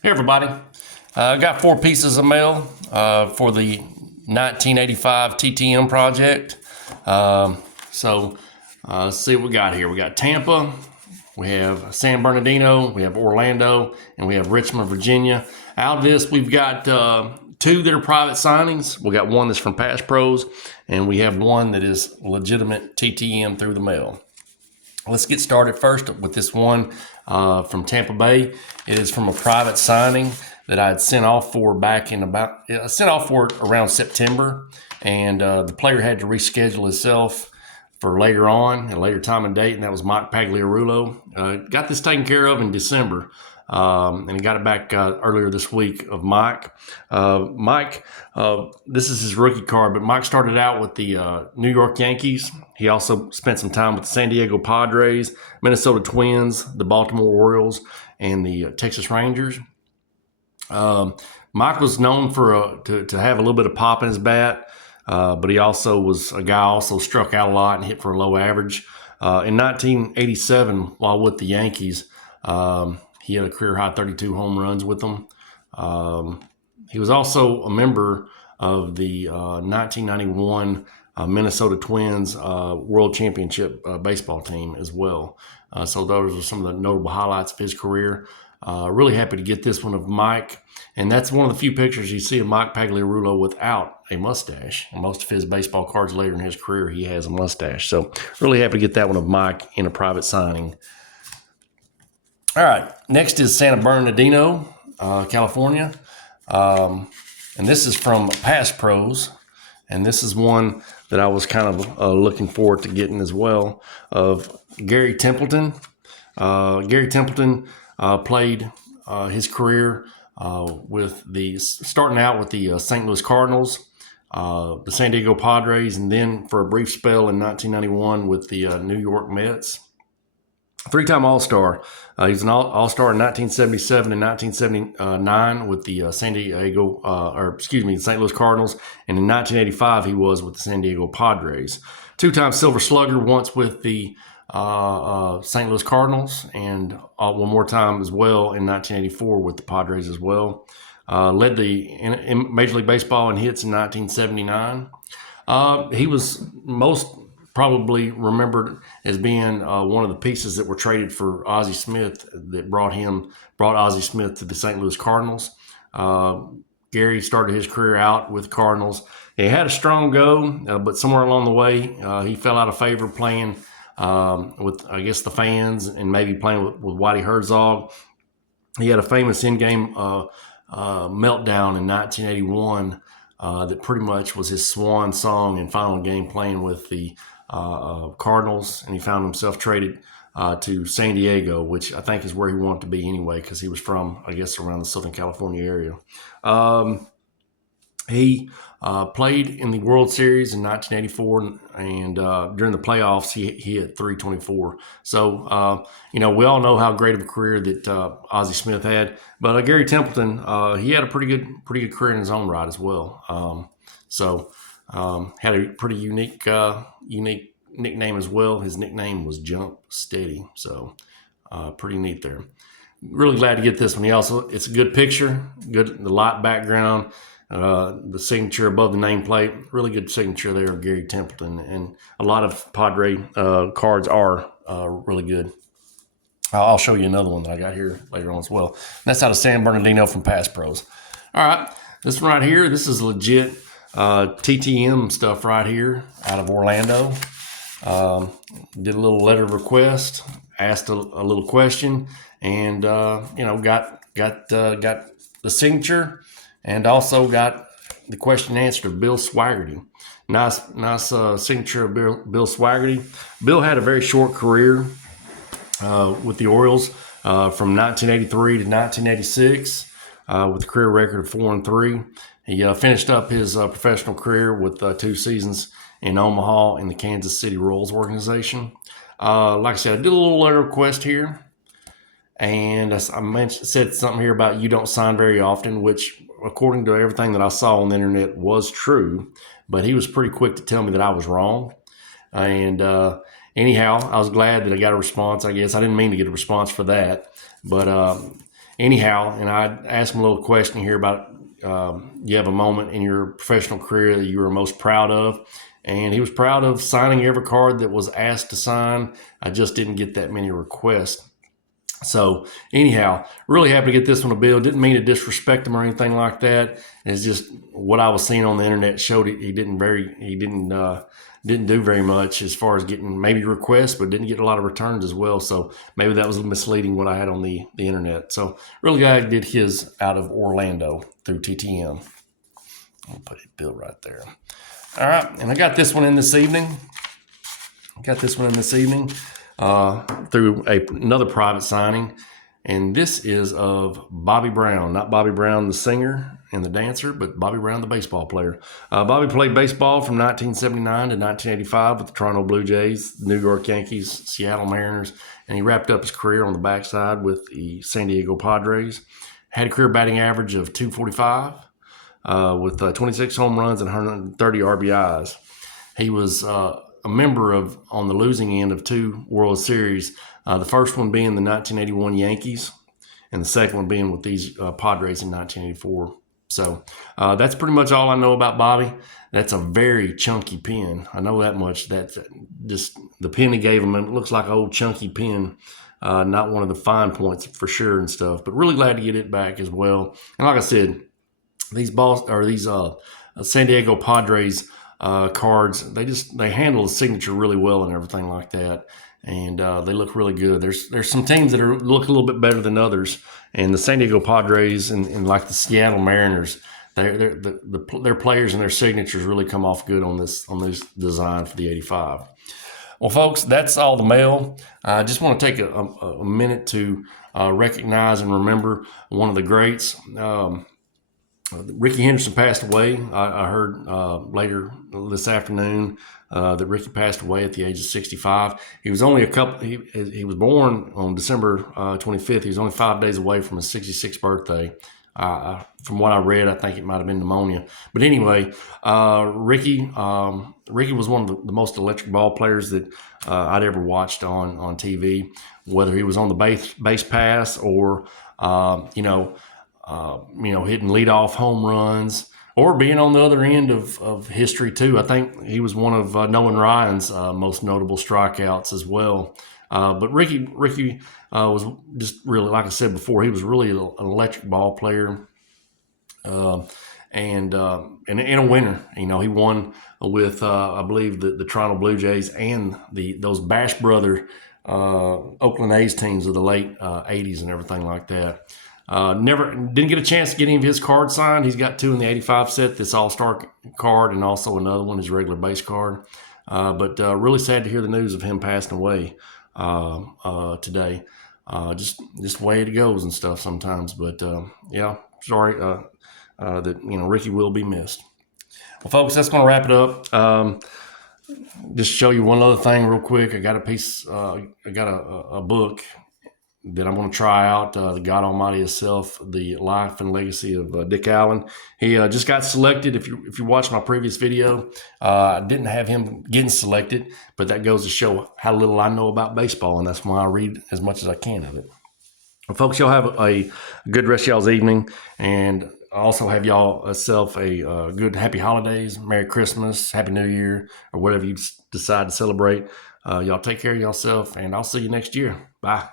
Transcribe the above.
Hey everybody, I got 4 pieces of mail for the 1985 TTM project. Let's see what we got here. We got Tampa, we have San Bernardino, we have Orlando, and we have Richmond, Virginia. Out of this, we've got 2 that are private signings. We got 1 that's from Pass Pros, and we have 1 that is legitimate TTM through the mail. Let's get started first with this one from Tampa Bay. It is from a private signing that I had sent off for around September, and the player had to reschedule himself for later on, a later time and date, and that was Mike Pagliarulo. Got this taken care of in December, and he got it back earlier this week of Mike. This is his rookie card, but Mike started out with the New York Yankees. He also spent some time with the San Diego Padres, Minnesota Twins, the Baltimore Orioles, and the Texas Rangers. Mike was known for to have a little bit of pop in his bat, but he also was a guy also struck out a lot and hit for a low average. In 1987, while with the Yankees, he had a career-high 32 home runs with them. He was also a member of the 1991 Minnesota Twins World Championship baseball team as well. So those are some of the notable highlights of his career. Really happy to get this one of Mike. And that's one of the few pictures you see of Mike Pagliarulo without a mustache. And most of his baseball cards later in his career, he has a mustache. So really happy to get that one of Mike in a private signing. All right, next is San Bernardino, California. And this is from Pass Pros. And this is one that I was kind of looking forward to getting as well, of Gary Templeton. Gary Templeton played his career starting out with the St. Louis Cardinals, the San Diego Padres, and then for a brief spell in 1991 with the New York Mets. 3-time All-Star. He was an All-Star in 1977 and 1979 with the St. Louis Cardinals, and in 1985 he was with the San Diego Padres. 2-time Silver Slugger, once with the St. Louis Cardinals, and one more time as well in 1984 with the Padres as well. Led in Major League Baseball in hits in 1979. He was most probably remembered as being one of the pieces that were traded for Ozzie Smith that brought Ozzie Smith to the St. Louis Cardinals. Gary started his career out with Cardinals. He had a strong go, but somewhere along the way, he fell out of favor playing with, I guess, the fans and maybe playing with Whitey Herzog. He had a famous in-game meltdown in 1981 that pretty much was his swan song and final game playing with the Cardinals, and he found himself traded to San Diego, which I think is where he wanted to be anyway, because he was from, I guess, around the Southern California area. He played in the World Series in 1984, and during the playoffs, he hit .324. So, we all know how great of a career that Ozzie Smith had, but Gary Templeton, he had a pretty good career in his own right as well. Had a pretty unique nickname as well. His nickname was Jump Steady, so pretty neat there. Really glad to get this one. It's a good picture, the light background, the signature above the nameplate. Really good signature there of Gary Templeton, and a lot of Padre cards are really good. I'll show you another one that I got here later on as well. And that's out of San Bernardino from Pass Pros. All right, this one right here, this is legit TTM stuff right here out of Orlando. Did a little letter of request, asked a little question, and got the signature, and also got the question answered of Bill Swaggerty. Nice signature of Bill Swaggerty. Bill had a very short career with the Orioles from 1983 to 1986 with a career record of 4-3. He finished up his professional career with 2 seasons in Omaha in the Kansas City Royals organization. Like I said, I did a little letter request here, and I said something here about you don't sign very often, which according to everything that I saw on the internet was true, but he was pretty quick to tell me that I was wrong. And anyhow, I was glad that I got a response, I guess. I didn't mean to get a response for that, but anyhow, and I asked him a little question here about you have a moment in your professional career that you were most proud of. And he was proud of signing every card that was asked to sign. I just didn't get that many requests. So anyhow, really happy to get this one a bill. Didn't mean to disrespect him or anything like that. It's just what I was seeing on the internet showed he didn't do very much as far as getting maybe requests, but didn't get a lot of returns as well. So maybe that was misleading what I had on the internet. So really glad I did his out of Orlando through TTM. I'll put a bill right there. All right, and I got this one in this evening. Through another private signing, and this is of Bobby Brown, not Bobby Brown the singer and the dancer, but Bobby Brown the baseball player. Bobby played baseball from 1979 to 1985 with the Toronto Blue Jays, New York Yankees, Seattle Mariners, and he wrapped up his career on the backside with the San Diego Padres. Had a career batting average of .245 with 26 home runs and 130 RBIs. He was a member of on the losing end of 2 World Series, the first one being the 1981 Yankees and the second one being with these Padres in 1984. So that's pretty much all I know about Bobby. That's a very chunky pen. I know that much. That's just the pen he gave him. It looks like an old chunky pen, not one of the fine points for sure and stuff, but really glad to get it back as well. And like I said, these San Diego Padres cards, they handle the signature really well and everything like that, and they look really good. There's some teams that look a little bit better than others, and the San Diego Padres and like the Seattle Mariners, their players and their signatures really come off good on this design for the 85. Well, folks, that's all the mail. I just want to take a minute to recognize and remember one of the greats. Rickey Henderson passed away. I heard later this afternoon that Rickey passed away at the age of 65. He was only he was born on December 25th. He was only 5 days away from his 66th birthday. From what I read, I think it might have been pneumonia. But anyway, Rickey was one of the most electric ball players that I'd ever watched on TV, whether he was on the base pass or, hitting leadoff home runs or being on the other end of history too. I think he was one of Nolan Ryan's most notable strikeouts as well. But Rickey was just really, like I said before, he was really an electric ball player, and a winner. He won with I believe the Toronto Blue Jays and those Bash brother Oakland A's teams of the late 80s and everything like that. Never didn't get a chance to get any of his cards signed. He's got 2 in the 85 set, this All-Star card, and also another one, his regular base card. But really sad to hear the news of him passing away today. Just the way it goes and stuff sometimes. But sorry that Rickey will be missed. Well, folks, that's going to wrap it up. Just show you one other thing real quick. I got a book that I'm going to try out, the God Almighty Himself, the life and legacy of Dick Allen. He just got selected. If you watch my previous video, I didn't have him getting selected, but that goes to show how little I know about baseball, and that's why I read as much as I can of it. Well, folks, y'all have a good rest of y'all's evening, and I also have y'all yourself a good happy holidays, Merry Christmas, Happy New Year, or whatever you decide to celebrate. Y'all take care of yourself, and I'll see you next year. Bye.